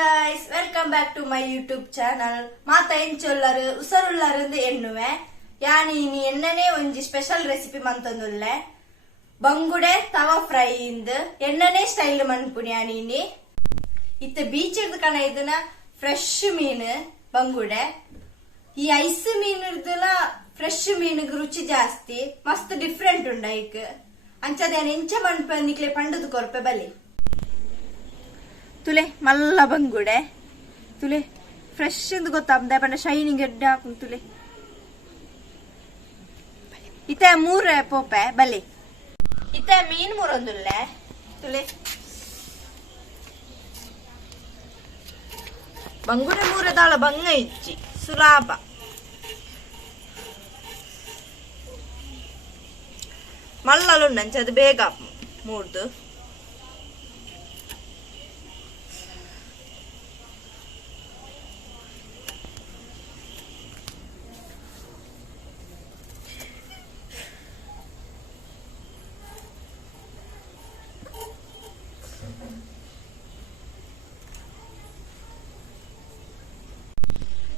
guys, welcome back to my YouTube channel. Mata enchollaru usarullaru ennuve. Yani ini ennane onji special recipe mantandulle. Bangude tava fry indu ennane style manpuni yani ini. Itte beach irudukana iduna fresh meenu bangude. Ee ice meenu irdula fresh meenu ruchi jaasti mast different undaik. Anchadane encha manpandikle pandudu korpe bali. ತುಲೆ ಮಲ್ಲ ಬಂಗುಡೆ ತುಲೆ fresh ಎಂದು ಗೊತ್ತಾಗ್ದೆ ಪಂಡ shining ಎಡ್ಡೆ ಹಾಕು ತುಲೆ ಇತ್ತೆ ಮೂರೆ ಪೋಪೆ ಬಲಿ ಇತ್ತೆ ಮೀನ್ ಮೂರೊಂದುಲ್ಲೆ ತುಲೆ ಬಂಗುಡೆ ಮೂರದಾಳ ಬಂಗ ಇಚ್ಚಿ ಸುಲಾಭ ಮಲ್ಲಲುಂಡಂಚ ಅದು ಬೇಗ ಮೂರ್ದು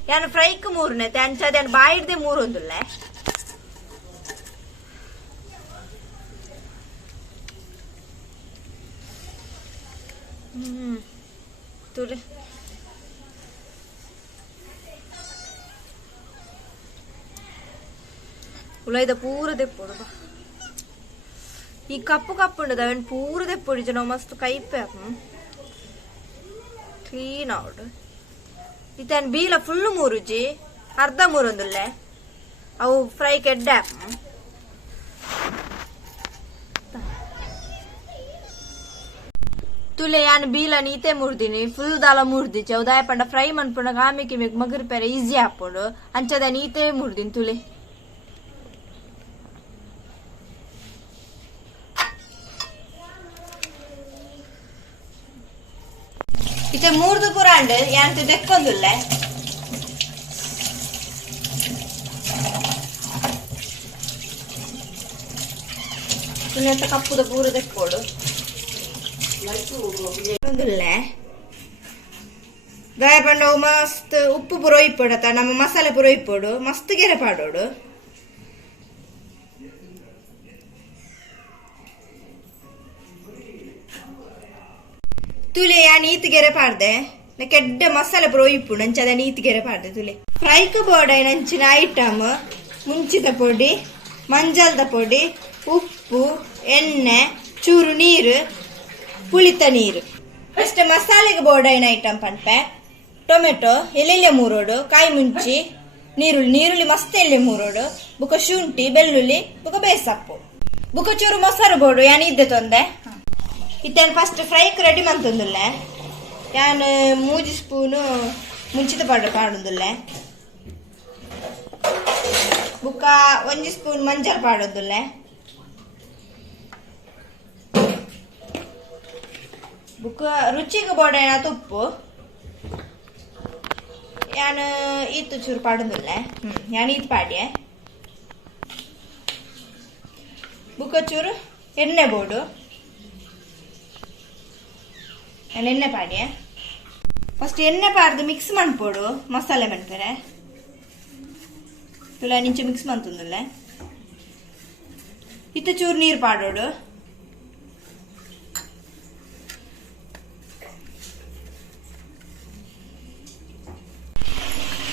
यान फ्राई के मूरने त्यांच्या त्यान बाहेर दे मूर होतले तुले उलायदा पूरा दे पोड़ बा ಈ ಕಪ್ಪು ಕಪ್ಪು ಉಂಟದ ಅವನ್ ಪೂರ ದे पोड़ी ಜನ ಮಸ್ತ್ ಕೈಪೆ ಕ್ಲೀನ್ ಔಟ್ इतन बीला फुल मूरुजी अर्ध मूरೊಂದುಲ್ಲೆ ಅವು ಫ್ರೈ ಕೆಡ್ಡೆ तुले यान बीला नीते मुर्दिनी फुल दाला मुर्दी चौदाय पंड फ्रೈ ಮನ್ಪುನ ಗಾಮಿಕಿ ಮೇಕ್ ಮಗರ್ ಪೆರೆ ಈಜಿ ಹಾಪುಂಡು ಅಂಚದ ನೀತೆ ಮುರ್ದಿನ್ तुले इते मूर्द पुरांड यांत देक्कोंदुल्ले इन्नेंत कಪ್ಪುದ ಪೂರ देक्कोಡು ಒಂದುಲ್ಲೆ ಗಾಯ ಪಂಡ ಮಸ್ತ್ ಉಪ್ಪು ಪುರ ಇಪ್ಪಡತ ನಮ್ಮ ಮಸಾಲೆ ಪುರ ಇಪ್ಪಡು ಮಸ್ತ್ ಗೆರೆ ಪಾಡೋಡು तुले या नीत गेरे पार्दे ने केड्डे मसाले प्रो इप्पुंಡು अंचದ ನೀತ್ ಗೆರೆ ಪಾರ್ದೆ ತುಲೆ ಫ್ರೈ ಕ ಬೋರ್ಡ್ ಐನಂಚಿನ ಐಟಮ್ ಮುಂಚಿದ ಪೊಡಿ ಮಂಜಲ್ದ ಪೊಡಿ ಉಪ್ಪು ಎಣ್ಣೆ ಚೂರು ನೀರು ಪುಳಿತ ನೀರು ಫಸ್ಟ್ ಮಸಾಲೆಗೆ ಬೋರ್ಡ್ ಐನ ಐಟಮ್ ಪನ್ಪೆ ಟೊಮೆಟೊ ಎಲೆಲೆ ಮೂರೋಡು ಕಾಯಿ ಮುಂಚಿ ನೀರುಳ್ಳಿ ಮಸ್ತ್ ಎಲೆ ಮೂರೋಡು ಬುಕ ಶುಂಠಿ ಬೆಳ್ಳುಳ್ಳಿ ಬುಕ ಬೇಸಪ್ಪು ಬುಕ ಚೂರು ಮೊಸರು ಬೋರ್ಡು ಯಾನ್ ಇದ್ದೆ ತೊಂದೆ इतन फस्ट फ्राई रेडी मंतुंदुल्ले यान 3 स्पून ಮುಂಚಿತ ಪಾಡುಂದುಲ್ಲೆ ಬುಕ್ಕ 1 ಸ್ಪೂನ್ ಮಂಜಲ್ ಪಾಡುಂದುಲ್ಲೆ ಬುಕ್ಕ ರುಚಿಗೆ ಬೋಡೇನ ತುಪ್ಪು ಯಾನ ಈತು ಚೂರು ಪಾಡುಂದುಲ್ಲೆ ಯಾನ ಈತ್ ಪಾಡ್ಯೆ ಬುಕ್ಕ ಚೂರು ಎಣ್ಣೆ ಬೋಡು ಎಣ್ಣೆ ಪಾಡಿ ಫಸ್ಟ್ ಎಣ್ಣೆ ಪಾರ್ದು ಮಿಕ್ಸ್ ಮನ್ಪೋಡು ಮಸಾಲೆ ಮನ್ಪೆರೆ ತುಲ ನಿಂಚೆ ಮಿಕ್ಸ್ ಮಂತುಂದುಲ್ಲೆ ಇತ್ತ ಚೂರು ನೀರು ಪಾಡೋಡು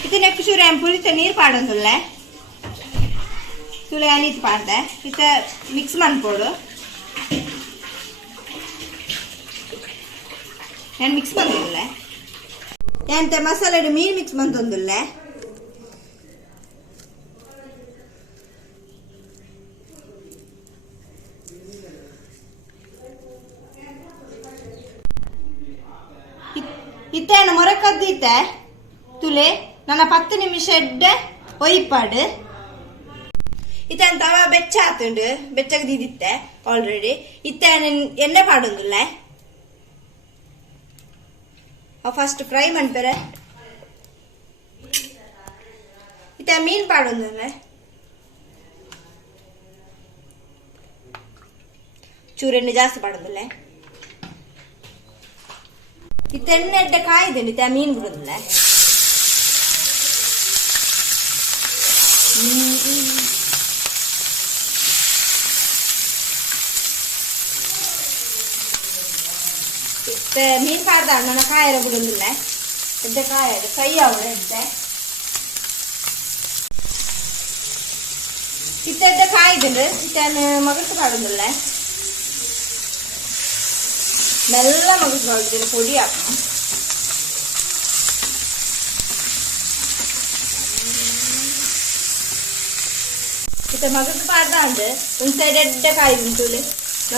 ಇತ್ತ ನೆಕ್ಕು ಚೂರು ಎಂಪುಲ್ ಇತ್ತ ನೀರು ಪಾಡೊಂದುಲ್ಲೆ ತುಲ ನೀತ್ ಪಾಡ್ದೆ ಇತ್ತ ಮಿಕ್ಸ್ ಮನ್ಪೋಡು ഞാൻ മിക്സ് പന്തുല്ലേ ഞാൻ മസാലയുടെ മീൻ മിക്സ് പന്തുല്ലേ ഇത്തേണ് മുറക്കത്തിത്തെ തുലെ ನನ್ನ 10 ನಿಮಿಷ ಎಡ್ಡೆ ಒಯ್ಪಾಡು ഇത്തേൻ തവ ಬೆಚ್ಚಾತುಂಡು ಬೆಚ್ಚಗದಿದ್ದಿತ್ತೆ ಆಲ್ರೆಡಿ ಇತ್ತೇನ್ ಎಣ್ಣೆ ಪಾಡೊಂದುಲ್ಲೆ फस्ट फ्राई मन्पेरे इते मीन पाडोंदुल्ले ಚೂರೆಣ್ಣೆ ಜಾಸ್ತಿ ಮಾಡೋದಿಲ್ಲ. ಈ ತೆಣ್ಣೆಡ್ಡೆ ಕಾಯ್ದೆ ಮೀನ್ ಬಿಡುದಿಲ್ಲ ಮೀನ್ ಪಾಡ್ದ ನನ್ನ ಕಾಯರ ಬಿಡುದಿಲ್ಲ ಎಡ್ಡೆ ಕಾಯ ಫ್ರೈ ಆವಡ ಎಡ್ಡೆ ഇത്തെ കായുണ്ട് ഇറ്റാൻ മകൾക്ക് പാടുന്നില്ല നല്ല മകൾക്ക് പാടുന്നില്ല പൊടിയാക്കണം ഇത്തെ മകൾക്ക് പാടാണ്ട് ಒಂದು ಸೈಡ್ ಎಡ್ಡೆ ಕಾಯ್ದುಂಟು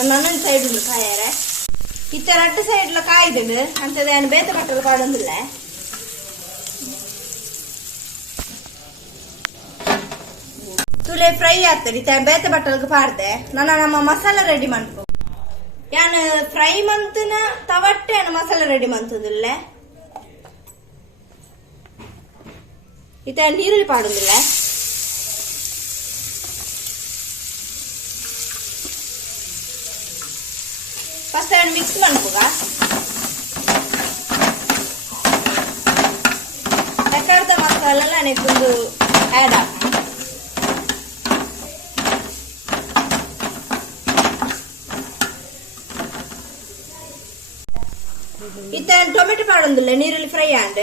ನನ್ನ ಸೈಡ್ ಉಂಟು ಕಾಯಾರೆ ಇತ್ತೆ ರಟ್ಟು ಸೈಡ್ಲ ಕಾಯ್ದುಂಡು ಅಂತದೇನು ಬೇತ ಬಟ್ಟಲು ಪಾಡೊಂದಿಲ್ಲ ತುಲೆ ಫ್ರೈ ಆಗ್ತದೆ ಬೇತೆ ಬಟ್ಟಲ್ಗೆ ಪಾಡ್ದೆ ನಮ್ಮ ಮಸಾಲ ರೆಡಿ ಮಾಡ್ಕೊ ಯಾನ್ ಫ್ರೈ ಮಂತನ ತವಟ್ಟೆ ಮಸಾಲ ರೆಡಿ ಮಂತದಿಲ್ಲ ಇತ ನೀರುಳ್ಳಿ ಪಾಡುದಿಲ್ಲ ಫಸ್ಟ್ ಮಿಕ್ಸ್ ಮಾಡ್ಕೋಗ ಎಕ್ಕಡ್ದ ಮಸಾಲ ನನಗೊಂದು ಆ್ಯಡ್ ಹಾಕ ಇತ್ತ ಟೊಮೆಟೊ ಪಾಡೊಂದಿಲ್ಲ ನೀರುಳ್ಳಿ ಫ್ರೈ ಆಂಡ್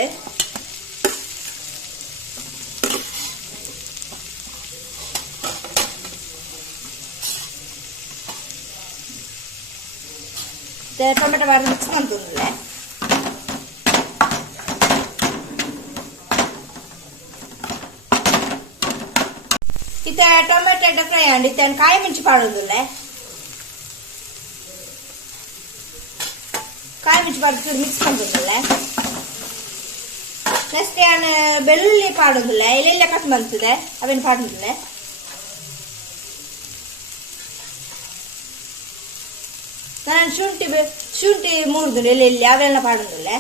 ಟೊಮೆಟೊ ಪಾಡ ಮಿಕ್ಸ್ ಮಾಡ್ತೊಂದಿಲ್ಲ ಇತ್ತ ಟೊಮೆಟೊ ಫ್ರೈ ಆಂಡ್ ಇತ್ತ ಕಾಯಿ ಮಿಂಚಿ ಪಾಡೊಂದಿಲ್ಲ ಕಾಯಿ ಮಿಂಚಿ ಪಾಡ್ತು ಮಿಕ್ಸ್ ಮಾಡ್ತೊಂದಿಲ್ಲ ನೆಕ್ಸ್ಟ್ ನಾನು ಬೆಳ್ಳುಳ್ಳಿ ಪಾಡೋದಿಲ್ಲ ಇಲ್ಲೆಲ್ಲ ಕಟ್ ಮಾಡ್ತದೆ ಅವೇನು ಪಾಡೋದಿಲ್ಲ ನಾನು ಶುಂಠಿ ಮೂರ್ದು ಎಲ್ಲಿ ಅವೆಲ್ಲ ಪಾಡೋದಿಲ್ಲ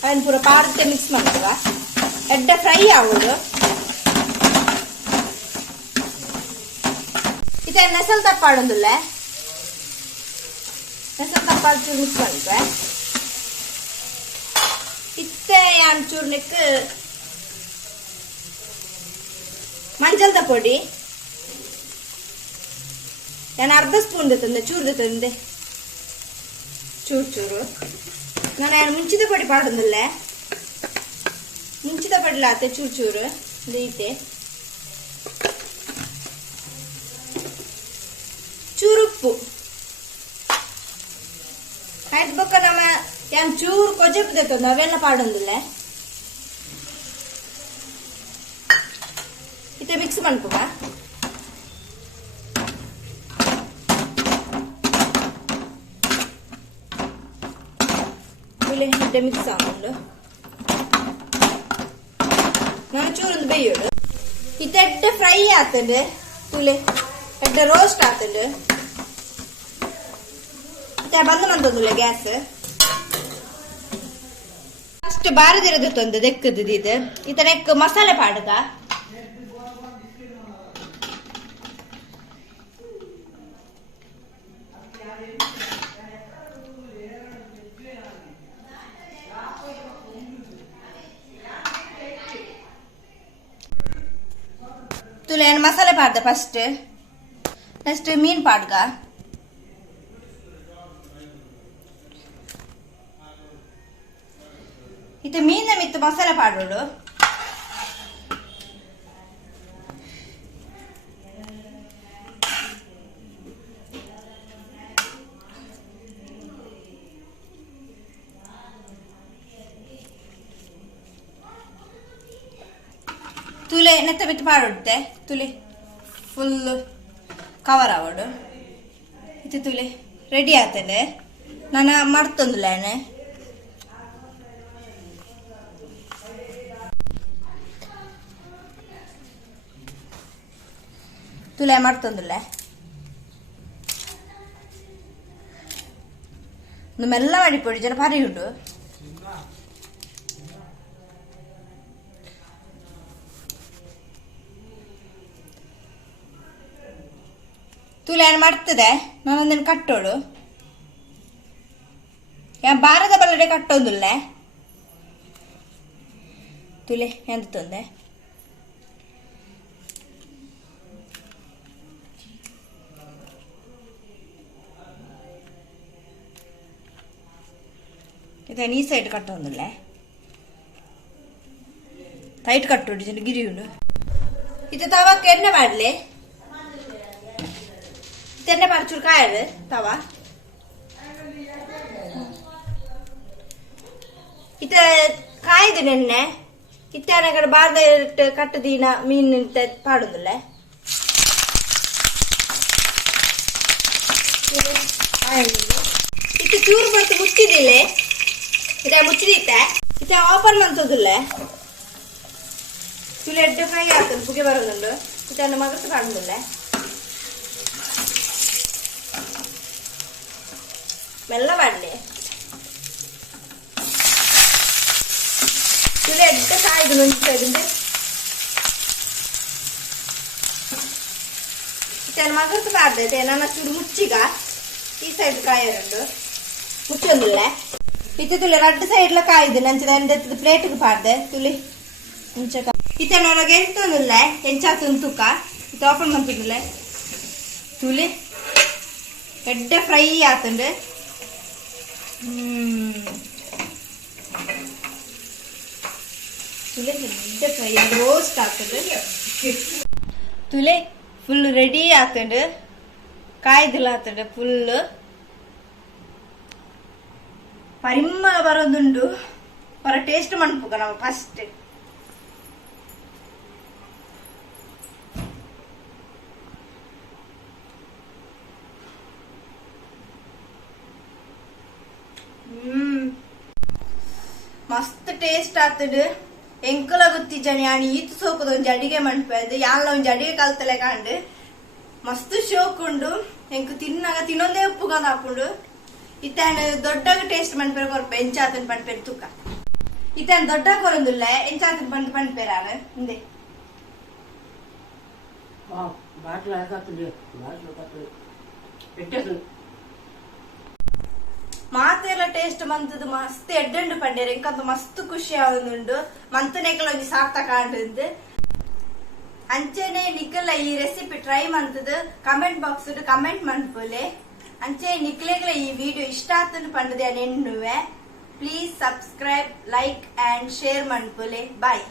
ಅವನ್ ಪೂರ ಪಾಡುತ್ತೆ ಮಿಕ್ಸ್ ಮಾಡ್ತವ ಎಡ್ಡ ಫ್ರೈ ಆಗೋದು ಇತ ನೆಸಲ್ ತಪ್ಪ ಪಾಡೋದಿಲ್ಲ ನೆಸಲ್ ತಪ್ಪ ಮಿಕ್ಸ್ ಮಾಡ್ತವೆ ಇತ್ತೆ ಚೂರ್ನಕ್ಕೆ ಮಂಜಲ್ದ ಪೊಡಿ ನಾನು ಅರ್ಧ ಸ್ಪೂನ್ ತಂದೆ ಚೂರ್ದು ತಂದೆ ಚೂರು ನಾನು ಮುಂಚಿದ ಪೊಡಿ ಪಾಡೋದಿಲ್ಲ ಮುಂಚಿದ ಪಡಿಲಾತೆ ಚೂರು ಐತೆ ಚೂರುಪ್ಪು ಆಯ್ತು ಬೊಕ್ಕ ನಮ್ಮ ಯಾನ್ ಚೂರು ಕೊಜ್ಜಪ್ಪು ತೆತ್ತಂದು ಅವೆಲ್ಲ ಪಾಡೊಂದಿಲ್ಲ ಇತ್ತೆ ಮಿಕ್ಸ್ ಮಾಡ್ಕೋಬ ಇಟ್ಟೆ ಮಿಕ್ಸ್ ಆಗೊಂಡು ನಾನು ಚೂರೊಂದು ಬೇಯೋಡು ಇತ್ತೆ ಫ್ರೈ ಆತಂಡು ತುಲೆ ಎಡ್ಡ ರೋಸ್ಟ್ ಆತಂಡು ಇತ್ತೆ ಬಂದು ಮಂತೊಂದುಲ್ಲ ಗ್ಯಾಸ್ ಫಸ್ಟ್ ಬಾರದಿರೋದು ತೊಂದು ದೆಕ್ಕದು ಇದು ಇತ ನೆಕ್ ಮಸಾಲೆ ಪಾಡುಗ ತುಲೆ ಮಸಾಲೆ ಪಾಡ್ದೆ ಫಸ್ಟ್ ನೆಕ್ಸ್ಟ್ ಮೀನ್ ಪಾಡ್ಗ ಇದು ಮೀನ ಮಿತ್ತು ಮಸಾಲೆ ಪಾಡೋಡು ತುಲೆ ನೆತ್ತ ಬಿತ್ತು ಪಾಡೋಡ್ತೆ ತುಲೆ ಫುಲ್ ಕವರ್ ಆವಡು ಇದು ತುಲೆ ರೆಡಿ ಆತಲೆ ನಾನು ಮರ್ತೊಂದುಲೇನೆ ತುಲೆ ಮರ್ತೊಂದುಲ್ಲೆ ಒಂದು ಮೆಲ್ಲ ಮಾಡಿಪೊಡಿ ಜನ ಪಾರಿ ಉಂಟು ತುಲೆ ಮಾಡ್ತದೆ ನಾನೊಂದನ್ನು ಕಟ್ಟೋಡು ಬಾರದ ಬಲ್ಲಡೆ ಕಟ್ಟೊಂದುಲ್ಲೆ ತುಲೆ ಎಂತ ತೊಂದೆ ಇದನ್ನ ಈ ಸೈಡ್ ಕಟ್ಟೊಂದುಲ್ಲೆ ಟೈಟ್ ಕಟ್ಟೊಡಿ ಗಿರಿ ಉಂಡು ಇದು ತವಕ್ಕೆ ಎಣ್ಣೆ ಮಾಡ್ಲಿ ಎಣ್ಣೆ ಮಾಡ್ಚೂರು ಕಾಯದು ತವ ಇತ ಕಾಯ್ದು ನೆನ್ನೆ ಇತ್ತಾನ ಕಡೆ ಬಾರ್ದ ಕಟ್ಟದೀನ ಮೀನ್ ಪಾಡುದಿಲ್ಲ ಇತ್ತು ಚೂರು ಬರ್ತು ಮುಚ್ಚಿದಿಲ್ಲ ಇದ ಮುಚ್ಚಿದಿತ್ತ ಇತ್ತ ಓಪನ್ ಮಂತದಿಲ್ಲ ಚೂರು ಎಡ್ಡೆ ಫ್ರೈ ಆಗ್ತದೆ ಪುಗೆ ಬರೋದುಂಡು ಇತ್ತನ್ನು ಮಗತ್ತು ಕಾಣುದಿಲ್ಲ ಮೆಲ್ಲ ಮಾಡಲಿ ಚೂರು ಎಡ್ಡೆ ಕಾಯ್ದು ನುಂಚಿದ್ದೆ ಇತ್ತನ್ನು ಮಗತ್ತು ಕಾಡ್ದೈತೆ ನನ್ನ ಚೂರು ಮುಚ್ಚಿಗ ಈ ಸೈಡ್ ಕಾಯರುಂಡು ಮುಚ್ಚೊಂದಿಲ್ಲ ಇತ್ತ ತುಳಿ ರಡ್ಡು ಸೈಡ್ಲ ಕಾಯ್ದು ನಂಚದ ಎಂದೆತ್ತದ ಪ್ಲೇಟ್ಗೆ ಪಾಡ್ದೆ ತುಳಿ ಮುಂಚಕ ಇತ್ತನೊಳಗೆ ಎಂತೊಂದಿಲ್ಲ ಎಂಚಾತುನ್ ತೂಕ ಇತ್ತ ಓಪನ್ ಮಾಡ್ತಿದ್ದಿಲ್ಲ ತುಳಿ ಎಡ್ಡೆ ಫ್ರೈ ಆತುಂಡು ತುಳಿ ಎಡ್ಡೆ ಫ್ರೈ ರೋಸ್ಟ್ ಆತುಂಡು ತುಳಿ ಫುಲ್ ರೆಡಿ ಆತುಂಡು ಕಾಯ್ದಿಲ್ಲ ಆತುಂಡು ಫುಲ್ ಪರಿಮಳ ಬರೋದುಂಡು ಹೊರ ಟೇಸ್ಟ್ ಮಾಡ್ಬೇಕು ನಾವು ಫಸ್ಟ್ ಮಸ್ತ್ ಟೇಸ್ಟ್ ಆತುಡು ಎಂಕಲ ಗೊತ್ತಿಜ್ಜನಿ ಆಣಿ ಈತು ಸೋಕುದ ಒಂಜಿ ಅಡಿಗೆ ಮನ್ಪೆದು ಯಾನ್ಲ ಒಂಜಿ ಅಡಿಗೆ ಕಲ್ತಲೆ ಕಾಂಡು ಮಸ್ತ್ ಶೋಕ್ ಉಂಡು ಎಂಕ್ ತಿನ್ನಾಗ ತಿನ್ನೊಂದೇ ಉಪ್ಪುಗಂದ ಹಾಕೊಂಡು ಇತ್ತಾನ ದೊಡ್ಡಾಗ ಟೇಸ್ಟ್ ಮನ್ಪೇರ ಕೊರ್ಪೆ ಎಂಚಾತನ್ ಪನ್ಪೇರು ತೂಕ ಇತ್ತಾನ ದೊಡ್ಡ ಕೊರೊಂದುಲ್ಲ ಎಂಚಾತನ್ ಪಂದ್ ಪನ್ಪೇರಾನ ಹಿಂದೆ ಮಾತೆಲ್ಲ ಟೇಸ್ಟ್ ಮಂತದ ಮಸ್ತ್ ಎಡ್ಡೆಂಡು ಪಂಡೇರು ಎಂಕಂತ ಮಸ್ತ್ ಖುಷಿ ಆವೊಂದುಂಡು ಮಂತನೆಕಲ ಒಂಜಿ ಸಾರ್ಥ ಕಾಂಡು ಅಂಚೆನೆ ನಿಕಲ ಈ ರೆಸಿಪಿ ಟ್ರೈ ಮಂತದ ಕಮೆಂಟ್ ಬಾಕ್ಸ್ ಕಮೆಂಟ್ ಮನ್ಪೊಲೆ ಅಂಚೆ ನಿಕ್ಲೆಗ್ಲ ಈ ವಿಡಿಯೋ ಇಷ್ಟ ಆತನು ಪಂಡದೆ ನೆನ್ನುವೆ please subscribe like and share ಮನ್ಪೊಲೆ ಬಾಯ್.